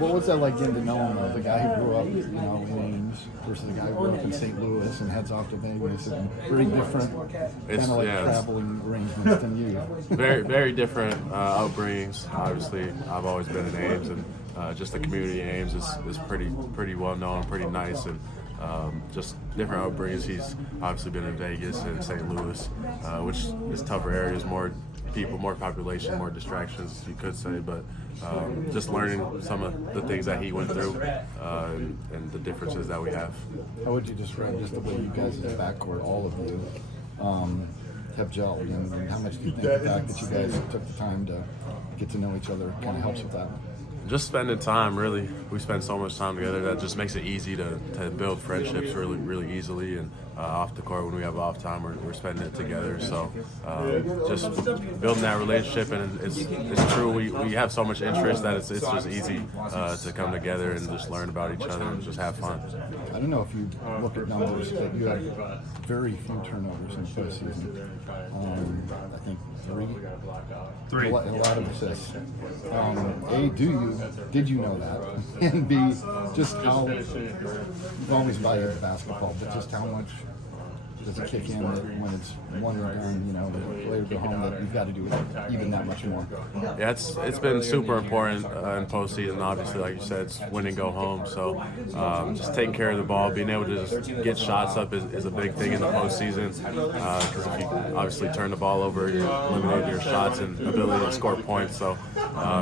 What was that like getting to know him, though? The guy who grew up, in Ames versus the guy who grew up in St. Louis and heads off to Vegas, and very different kind of like traveling arrangements than you. Very, very different upbringings. Obviously, I've always been in Ames, and just the community in Ames is pretty well known, pretty nice, and just different upbringings. He's obviously been in Vegas and St. Louis, which is tougher areas, more people, more population, more distractions, you could say, but just learning some of the things that he went through and the differences that we have. How would you describe just the way you guys in the backcourt, all of you, have gelled? And how much do you think the fact that you guys took the time to get to know each other kind of helps with that? Just spending time, really. We spend so much time together that just makes it easy to build friendships really easily. And off the court, when we have off time, we're spending it together. So just building that relationship, and it's true. We have so much interest that it's just easy to come together and just learn about each other and just have fun. I don't know if you look at numbers, but you have very few turnovers in the postseason. I think three. A lot of assists. Did you know that? And B, just how you've always valued basketball, but just how much does it kick in when it's one and done, the players go home, that you've got to do it even that much more? Yeah, it's been super important in postseason. Obviously, like you said, it's win and go home. So just taking care of the ball, being able to just get shots up is a big thing in the postseason. Because if you obviously turn the ball over, you're limiting your shots and ability to score points. So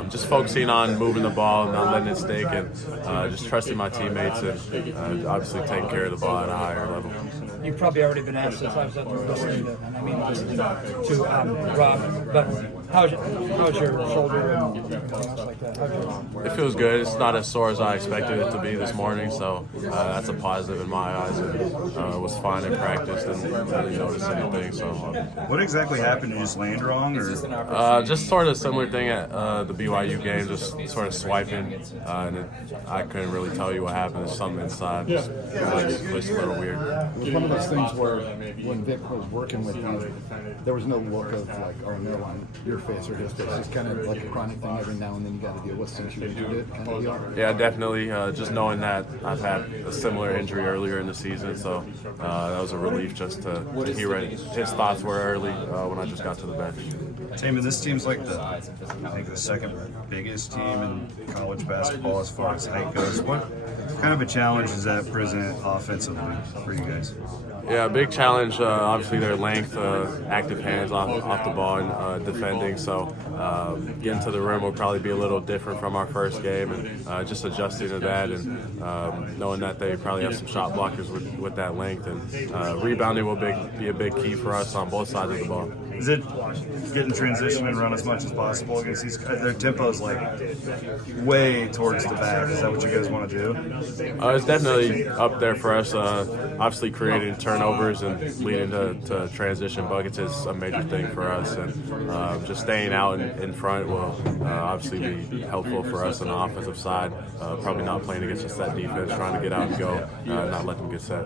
just focusing on moving the ball, not letting it stink, and just trusting my teammates, and obviously taking care of the ball at a higher level. You've probably already been asked this. I was out there listening to Rob, but how's your shoulder and everything else like that? It feels good. It's not as sore as I expected it to be this morning, so that's a positive in my eyes. It was fine in practice, didn't really notice anything. So, what exactly happened? You just land wrong, or just sort of similar thing at the BYU game, just sort of swiping, and I couldn't really tell you what happened. There's something inside, just a little weird. It was one of those things where when Vic was working with you, there was no look of like, oh no, on your face or his face. It's kind of like a chronic thing. Every now and then you got to deal with since you injured it. Kind of deal. Yeah, definitely. Just knowing that I've had a similar injury earlier in the season, so that was a relief just to hear what his thoughts were early when I just got to the bench. Tamin, this team's like I think the second biggest team in college basketball as far as height goes. What kind of a challenge does that present offensively for you guys? Yeah, big challenge. Obviously, their length, active hands off the ball, and defending. So getting to the rim will probably be a little different from our first game, and just adjusting to that, and knowing that they probably have some shot blockers with that length, and rebounding will be a big key for us on both sides of the ball. Is it get in transition and run as much as possible against these? Their tempo's like way towards the back. Is that what you guys want to do? It's definitely up there for us. Obviously, creating turnovers and leading to transition buckets is a major thing for us, and just staying out in front will obviously be helpful for us on the offensive side. Probably not playing against a set defense, trying to get out and go, not let them get set.